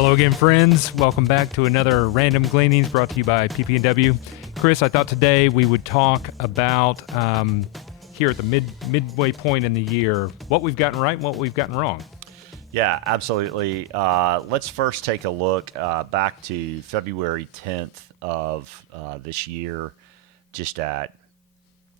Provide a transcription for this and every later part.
Hello again, friends. Welcome back to another Random Gleanings brought to you by PP&W. Chris, I thought today we would talk about, here at the midway point in the year, what we've gotten right and what we've gotten wrong. Yeah, absolutely. Let's first take a look back to February 10th of this year, just at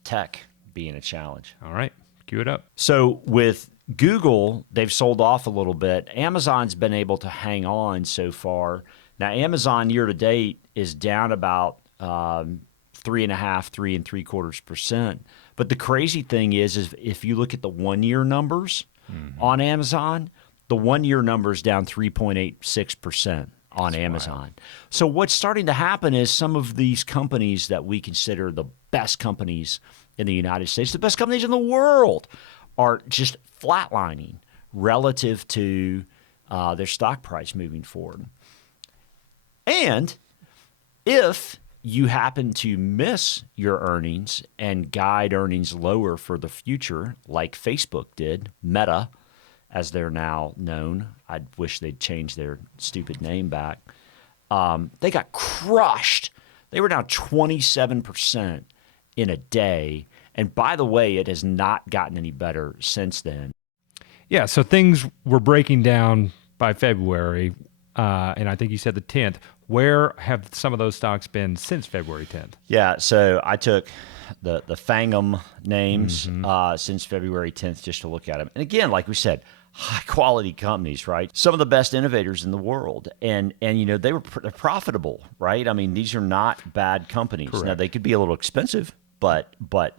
tech being a challenge. All right, cue it up. So with Google, they've sold off a little bit. Amazon's been able to hang on so far. Now, Amazon year to date is down about 3.75% But the crazy thing is if you look at the 1 year numbers on Amazon, the 1 year number is down 3.86% on Amazon. Wild. So what's starting to happen is some of these companies that we consider the best companies in the United States, the best companies in the world, are just flatlining relative to their stock price moving forward. And if you happen to miss your earnings and guide earnings lower for the future, like Facebook did, Meta, as they're now known. I wish they'd change their stupid name back. They got crushed. They were down 27% in a day. And by the way, it has not gotten any better since then. Yeah, so things were breaking down by February, and I think you said the 10th. Where have some of those stocks been since February 10th? Yeah, so I took the Fang'em names since February 10th just to look at them. And again, like we said, high quality companies, right? Some of the best innovators in the world. And you know, they're profitable, right? I mean, these are not bad companies. Correct. Now, they could be a little expensive, but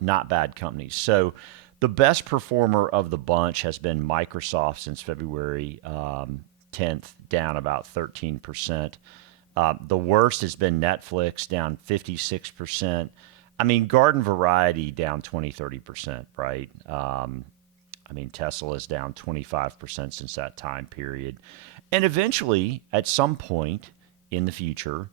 not bad companies. So the best performer of the bunch has been Microsoft since February 10th, down about 13%. The worst has been Netflix, down 56%. I mean, Garden Variety down 20-30%, right? I mean, Tesla is down 25% since that time period. And eventually, at some point in the future,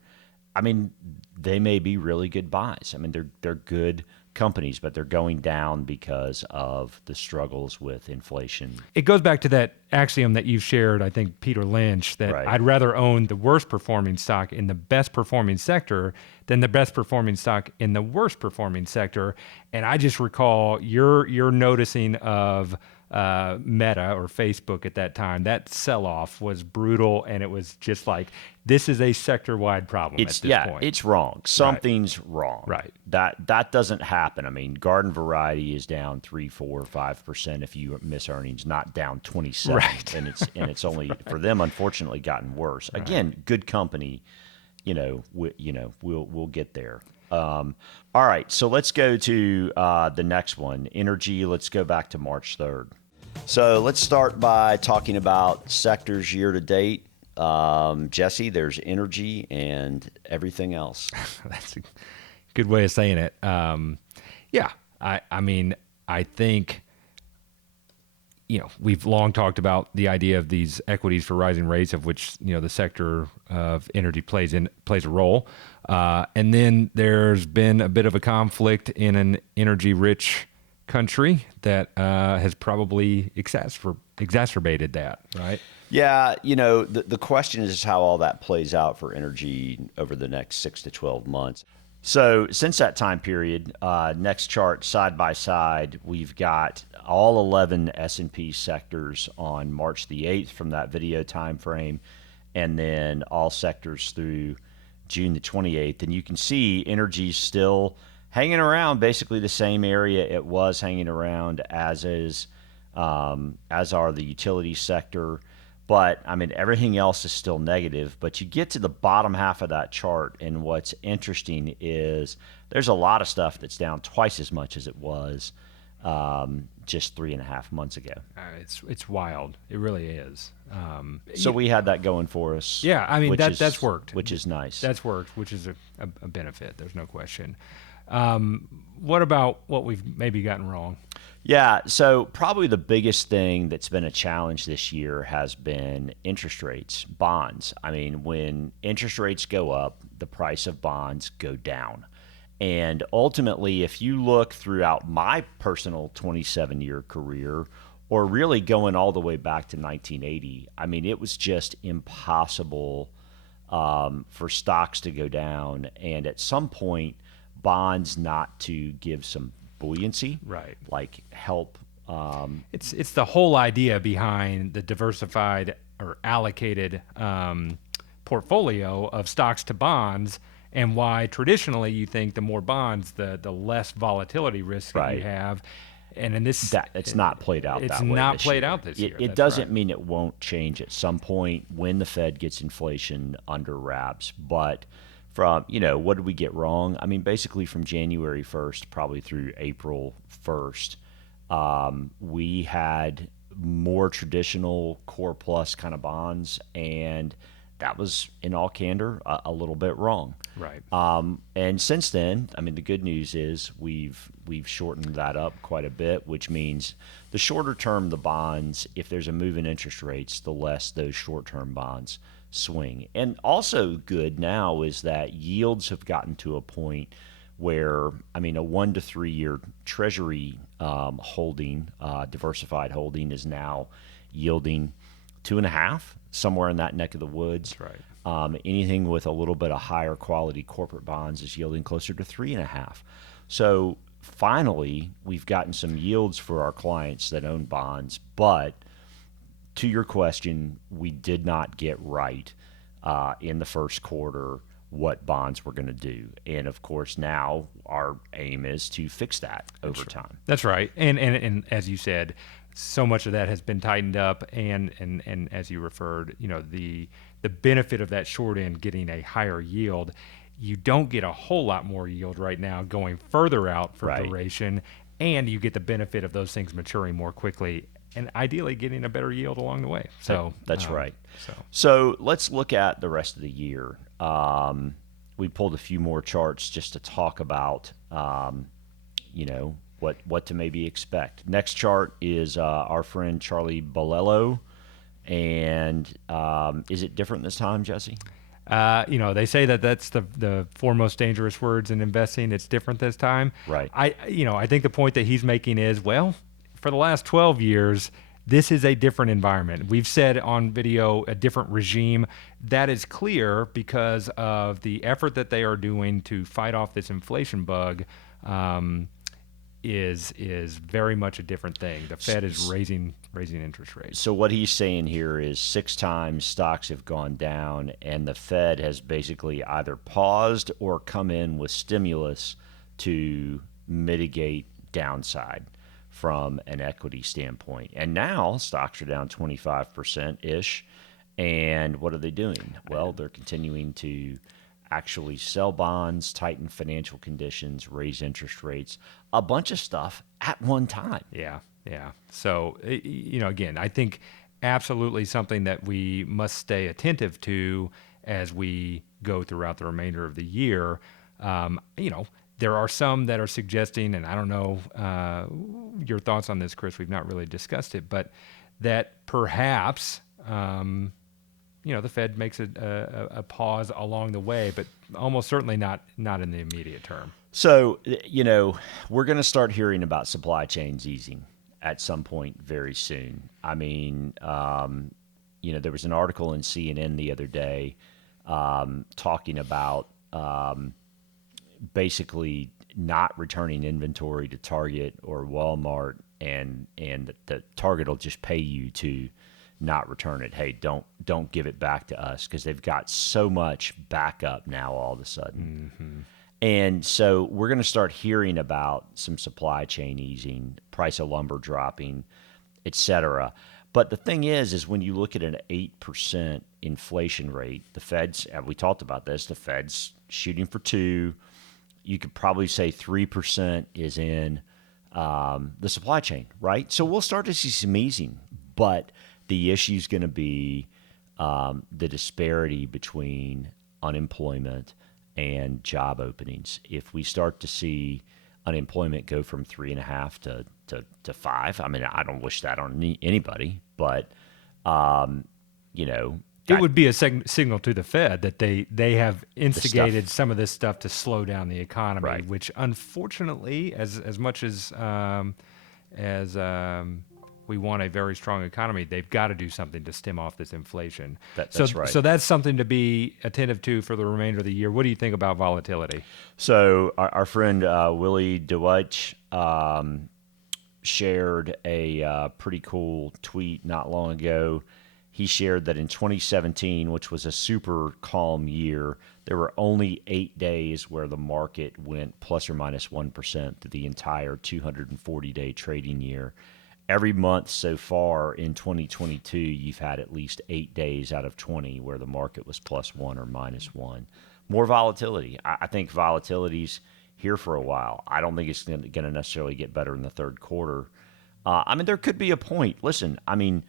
I mean, they may be really good buys. I mean, they're good companies, but they're going down because of the struggles with inflation. It goes back to that axiom that you've shared, I think, Peter Lynch, that Right. I'd rather own the worst performing stock in the best performing sector than the best performing stock in the worst performing sector. And I just recall your noticing of Meta or Facebook at that time. That sell-off was brutal, and it was just like, this is a sector-wide problem at this point. It's wrong. Something's wrong. Right. That doesn't happen. I mean, Garden Variety is down 3, 4, 5% if you miss earnings, not down 27. Right. And it's only for them, unfortunately, gotten worse. Again, good company. We'll get there. All right, so let's go to the next one, energy. Let's go back to March 3rd. So let's start by talking about sectors year to date. Jesse, there's energy and everything else. That's a good way of saying it. Yeah, I mean, I think, we've long talked about the idea of these equities for rising rates, of which, the sector of energy plays a role. And then there's been a bit of a conflict in an energy-rich country that has probably exacerbated that, right? Yeah, the question is how all that plays out for energy over the next 6 to 12 months. So since that time period, next chart, side by side, we've got all 11 S&P sectors on March the 8th from that video time frame, and then all sectors through June the 28th. And you can see energy's still hanging around basically the same area it was hanging around, as are the utility sector. But I mean, everything else is still negative. But you get to the bottom half of that chart, and what's interesting is there's a lot of stuff that's down twice as much as it was just 3.5 months ago. It's wild. It really is. So we had that going for us. Yeah, I mean, that's worked. Which is nice. That's worked, which is a benefit. There's no question. What about what we've maybe gotten wrong? Yeah, so probably the biggest thing that's been a challenge this year has been interest rates, bonds. I mean, when interest rates go up, the price of bonds go down. And ultimately, if you look throughout my personal 27-year career, or really going all the way back to 1980. I mean, it was just impossible for stocks to go down, and at some point, bonds not to give some buoyancy, Right. like help. It's the whole idea behind the diversified or allocated portfolio of stocks to bonds, and why traditionally you think the more bonds, the less volatility risk that you Right. have. And in this, That it's not played out it's that way. not this played year. out this year. It That's doesn't right. mean it won't change at some point when the Fed gets inflation under wraps. But from, what did we get wrong? I mean, basically from January 1st, probably through April 1st, we had more traditional core plus kind of bonds, and that was, in all candor, a little bit wrong. Right. And since then, I mean, the good news is we've shortened that up quite a bit, which means the shorter term the bonds, if there's a move in interest rates, the less those short term bonds swing. And also good now is that yields have gotten to a point where, I mean, a 1 to 3 year Treasury holding, diversified holding, is now yielding 2.5, somewhere in that neck of the woods. That's right. Anything with a little bit of higher quality corporate bonds is yielding closer to 3.5. So finally, we've gotten some yields for our clients that own bonds. But to your question, we did not get right in the first quarter what bonds we're going to do. And of course, now our aim is to fix that over time. That's right. And as you said, so much of that has been tightened up, and as you referred, the benefit of that short end getting a higher yield, you don't get a whole lot more yield right now going further out for Right. duration, and you get the benefit of those things maturing more quickly, and ideally getting a better yield along the way. So That's right. So So let's look at the rest of the year. We pulled a few more charts just to talk about, what to maybe expect. Next chart is our friend Charlie Bolello. And is it different this time, Jesse? they say that that's the four most dangerous words in investing. It's different this time. Right. I think the point that he's making is, well, for the last 12 years, this is a different environment. We've said on video a different regime. That is clear because of the effort that they are doing to fight off this inflation bug. Is very much a different thing. The Fed is raising interest rates. So what he's saying here is 6 times stocks have gone down, and the Fed has basically either paused or come in with stimulus to mitigate downside from an equity standpoint. And now stocks are down 25%-ish. And what are they doing? Well, they're continuing to actually sell bonds, tighten financial conditions, raise interest rates, a bunch of stuff at one time. Yeah. So, again, I think absolutely something that we must stay attentive to as we go throughout the remainder of the year. There are some that are suggesting, and I don't know your thoughts on this, Chris, we've not really discussed it, but that perhaps the Fed makes a pause along the way, but almost certainly not in the immediate term. So, we're going to start hearing about supply chains easing at some point very soon. I mean, there was an article in CNN the other day talking about basically not returning inventory to Target or Walmart, and the Target will just pay you to not return it. Hey, don't give it back to us, because they've got so much backup now all of a sudden. Mm-hmm. And so we're going to start hearing about some supply chain easing, price of lumber dropping, et cetera. But the thing is when you look at an 8% inflation rate, the Fed's, we talked about this, the Fed's shooting for 2%. You could probably say 3% is in the supply chain, right? So we'll start to see some easing, but the issue is going to be the disparity between unemployment and job openings. If we start to see unemployment go from 3.5 to 5, I mean, I don't wish that on anybody, but it would be a signal to the Fed that they have instigated some of this stuff to slow down the economy, Right. which unfortunately, as much as we want a very strong economy, they've got to do something to stem off this inflation. That's right. So that's something to be attentive to for the remainder of the year. What do you think about volatility? So our friend Willie DeWitch shared a pretty cool tweet not long ago. He shared that in 2017, which was a super calm year, there were only 8 days where the market went plus or minus 1% through the entire 240-day trading year. Every month so far in 2022, you've had at least 8 days out of 20 where the market was plus 1 or minus 1. More volatility. I think volatility's here for a while. I don't think it's going to necessarily get better in the third quarter. I mean, there could be a point. Listen, I mean,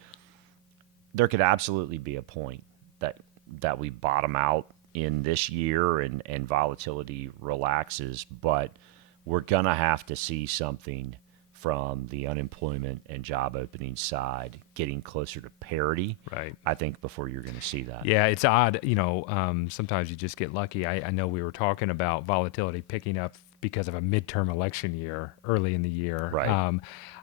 there could absolutely be a point that we bottom out in this year and volatility relaxes, but we're going to have to see something from the unemployment and job opening side getting closer to parity, right? I think, before you're going to see that. Yeah, it's odd. Sometimes you just get lucky. I know we were talking about volatility picking up because of a midterm election year early in the year. Right.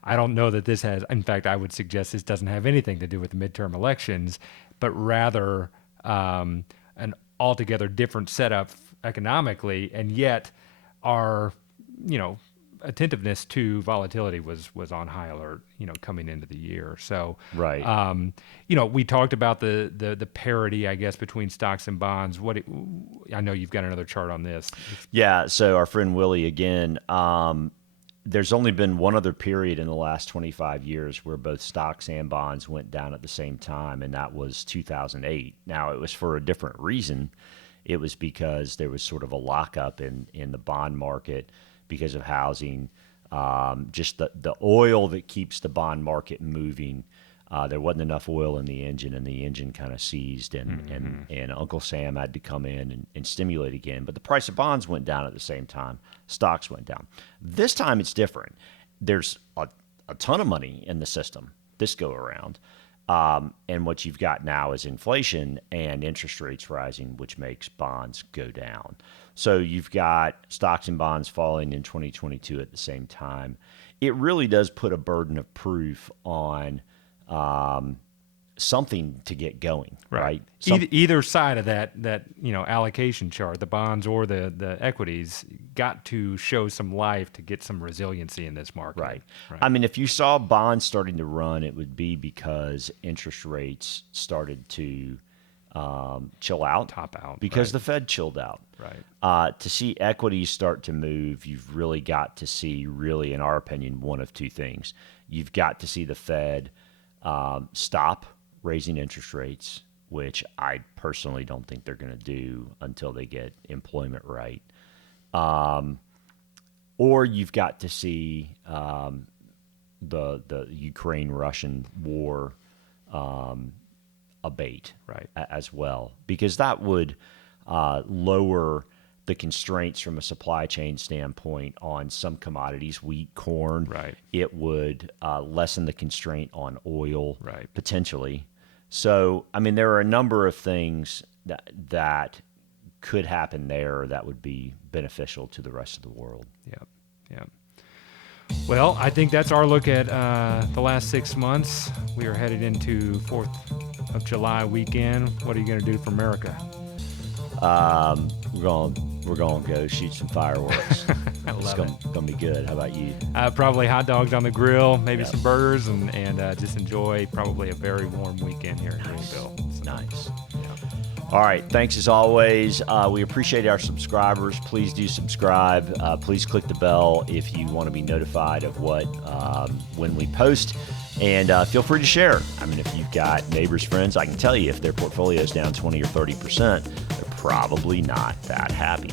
I don't know that this has, in fact, I would suggest this doesn't have anything to do with the midterm elections, but rather an altogether different setup economically, and yet our, attentiveness to volatility was on high alert, coming into the year. So, right. We talked about the parity, I guess, between stocks and bonds. I know you've got another chart on this. Yeah. So our friend Willie again. There's only been one other period in the last 25 years where both stocks and bonds went down at the same time, and that was 2008. Now, it was for a different reason. It was because there was sort of a lockup in the bond market because of housing, just the oil that keeps the bond market moving. There wasn't enough oil in the engine, and the engine kind of seized, and Uncle Sam had to come in and stimulate again. But the price of bonds went down at the same time. Stocks went down. This time it's different. There's a ton of money in the system this go around. And what you've got now is inflation and interest rates rising, which makes bonds go down. So you've got stocks and bonds falling in 2022 at the same time. It really does put a burden of proof on something to get going, right? Either side of that allocation chart, the bonds or the equities, got to show some life to get some resiliency in this market. Right. I mean, if you saw bonds starting to run, it would be because interest rates started to chill out, top out, because the Fed chilled out. Right. To see equities start to move, you've really got to see, really, in our opinion, one of two things. You've got to see the Fed stop raising interest rates, which I personally don't think they're going to do until they get employment right. Or you've got to see the Ukraine-Russian war abate, right, as well, because that would lower the constraints from a supply chain standpoint on some commodities, wheat, corn. Right. It would lessen the constraint on oil, right, potentially. So, I mean, there are a number of things that could happen there that would be beneficial to the rest of the world. Yeah. Well, I think that's our look at the last 6 months. We are headed into 4th of July weekend. What are you going to do for America? We're going to go shoot some fireworks. I love it's going to be good. How about you? Probably hot dogs on the grill, maybe some burgers, and just enjoy probably a very warm weekend here in Greenville. So, nice. Yeah. All right. Thanks as always. We appreciate our subscribers. Please do subscribe. Please click the bell if you want to be notified of when we post. And feel free to share. I mean, if you've got neighbors, friends, I can tell you if their portfolio is down 20 or 30%, they're probably not that happy.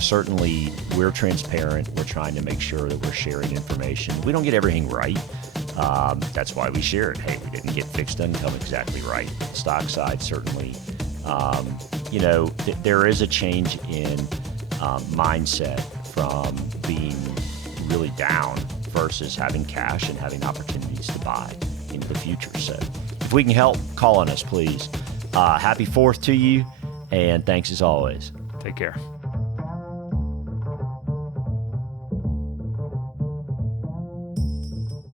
Certainly, we're transparent. We're trying to make sure that we're sharing information. We don't get everything right. That's why we share it. Hey, we didn't get fixed income exactly right. Stock side, certainly. There is a change in mindset from being really down versus having cash and having opportunities to buy into the future. So if we can help, call on us, please. Happy 4th to you, and thanks as always. Take care.